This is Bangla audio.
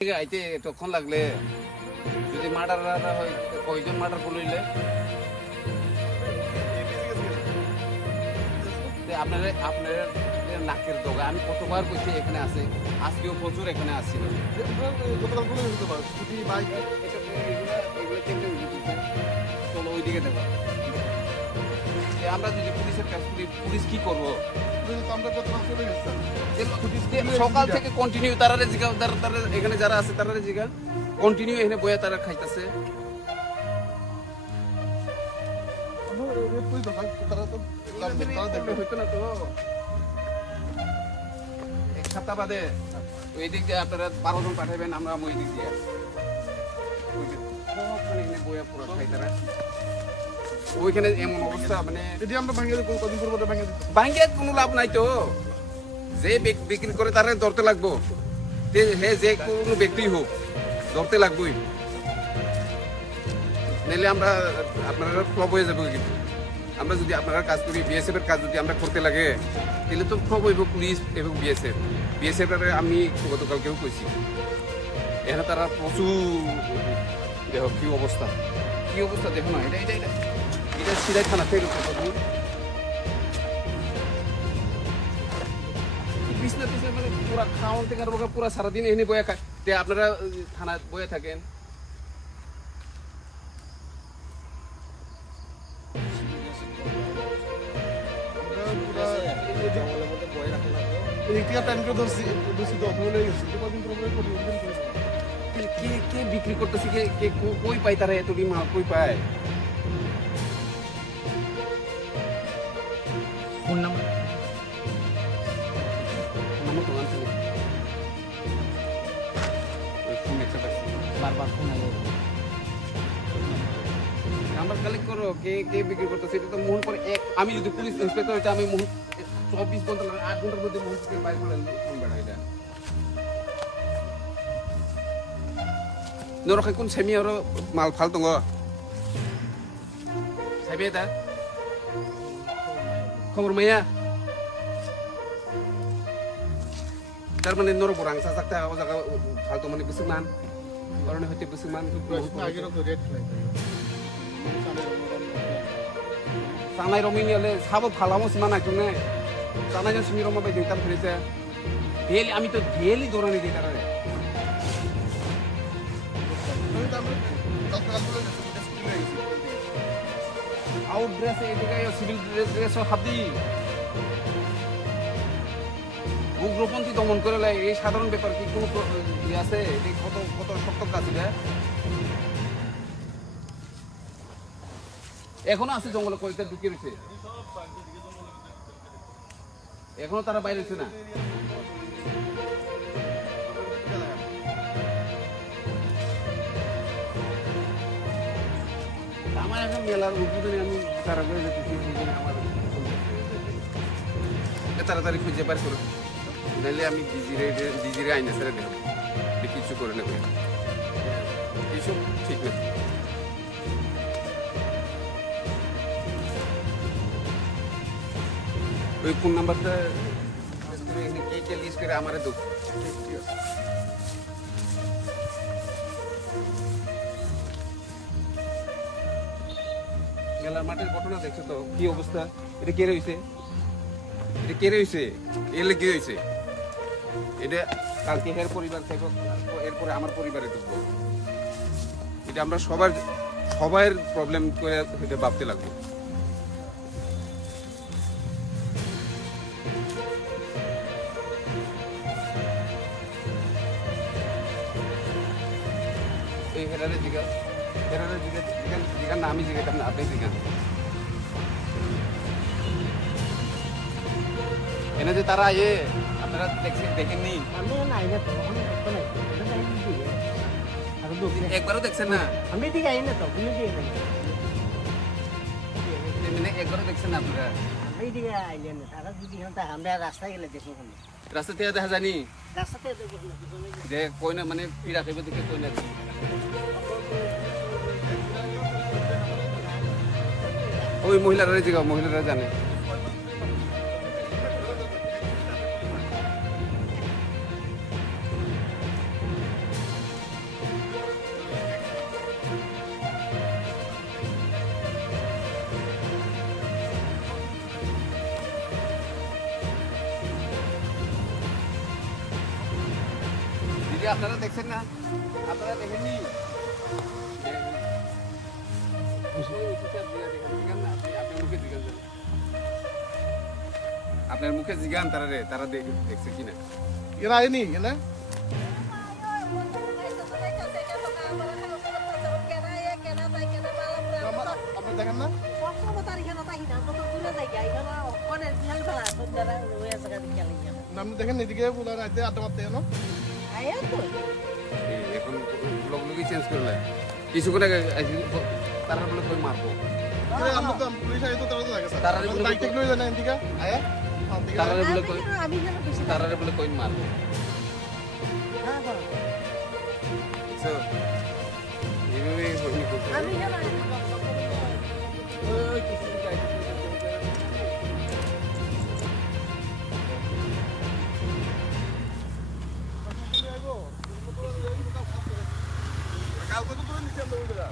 আইতে তখন লাগলে যদি মার্ডার হয় কয়জন মার্ডার করলে আপনার আপনার নাকের দোগা আমি কতবার কইছি এখানে আছে আজকেও প্রচুর এখানে আসছিল চলো ওইদিকে দেখো আমরা যদি পুলিশের কাজ করি পুলিশ কি করবো সকাল থেকে কন্টিনিউ তারা এখানে যারা আছে তারা জিগা কন্টিনিউ এখানে বইয়া তারা খাইতেছে এক সপ্তাহ বাদে ওই দিক দিয়ে আপনারা 12 জন পাঠাবেন আমরা ওই দিক দিয়ে এখানে বইয়া পুরো খাই তারা ওইখানে এমন অবস্থা মানে যদি আমরা ভাঙিয়ে কোনো লাভ নাই তো যে বিক্রি করে তারা ধরতে লাগবো যে কোনো ব্যক্তি হোক ধরতে লাগবোই নাহলে আমরা আপনারা ফ্লপ হয়ে যাবো কিন্তু আমরা যদি আপনারা কাজ করি বিএসএফ এর কাজ যদি আমরা করতে লাগে তাহলে তো ফ্লপ হইব পুলিশ এবং বিএসএফ এর আমি গতকালকেও কইছি এখানে তারা প্রচুর দেখো কি অবস্থা দেখো না এটা সিধাই থানা থেকে মানে পুরা খাওয়ান থেকে পুরা সারাদিন এখানে বয়ে খায় আপনারা থানা বয়ে থাকেন কে বিক্রি করতেছে কে কই পায় তারা এতটি মাল কই পায় ফোন নাম্বার বারবার ফোন নাম্বার কালেক্ট করো কে বিক্রি করতেছে এটা তো মোহন করে আমি যদি পুলিশ ইন্সপেক্টর হইতে আমি মোহন 24 ঘন্টা 8 ঘন্টার মধ্যে মোহন থেকে বাইরে করে ফোন বেড়া এটা নরকে কোন সেমি আর মাল ফাল দङ সেমি এটা খবর মাইয়া তার মানে নর বরাং সাজাকতা ও জায়গা ফালতু মানে বসমান কারণে হইতে বসমান সানাই রমিনি হলে সাবো ফালামো সিমান আইতুনে সানাই জন সিমি রমা বাই দিতাম ফেরেছে ডেলি আমি তো ডেলি দৌড়ানি দিই তারা আউট ড্রেস এদিকে সিভিল ড্রেস হাতি উগ্রপন্থী দমন করে এই সাধারণ ব্যাপার কি কোনো আছে কত শক্ত কাজ এখনো আছে জঙ্গলে কয়েকটা ঢুকে রয়েছে এখনো তারা বাইরে হচ্ছে না আমার এখন মেলার উদ্বোধনে আমি তারা করে যেতেছি আমার তাড়াতাড়ি খুঁজে বার করো নাহলে আমি ডিজিরে আইনে ছেড়ে দেবো কিছু করে নেবে এইসব ঠিক না ওই ফোন নাম্বারটা কে লিস্ট করে আমার দেব মেলার মাঠের ঘটনা দেখছো তো কি অবস্থা এটা কে রয়েছে এলে কি হয়েছে এটা কালকে এর পরিবার থেকে এরপরে আমার পরিবারে ঢুকবো এটা আমরা সবার প্রবলেম করে এটা ভাবতে লাগবো এই হেরারে জিগা নামই জিগাতাম না আপনি জিগান এনে যে তারা আপনারা দেখেননি একবারও দেখছেন না আমি একবারও দেখছেন না আপনারা রাস্তায় দেখা জানি যে কই না মানে পীড়া খাইবে দেখে কই না ওই মহিলারা জানে আপনারা দেখছেন না? আপনারা দেখেননি? আপনার মুখে জিগান তারা রে, তারা দেখছে কিনা? এরা আয়নি এনে আপনি দেখেন না আপনি দেখেন এদিকে বলে রাইতে আড্ডা মারতে এনো এখন লোকই চেঞ্জ করলে কিছুক্ষণ আগে তারা বলে কই মারবো, আমরা তো পুলিশ আইতো তারা তো লাগে স্যার তারা তারা বাইক টেক লই জানেন এদিকে আয়া তারা বলে কই মারবো। So, এইভাবে হইনি করতে কালকে তো তুই নিচে আমরা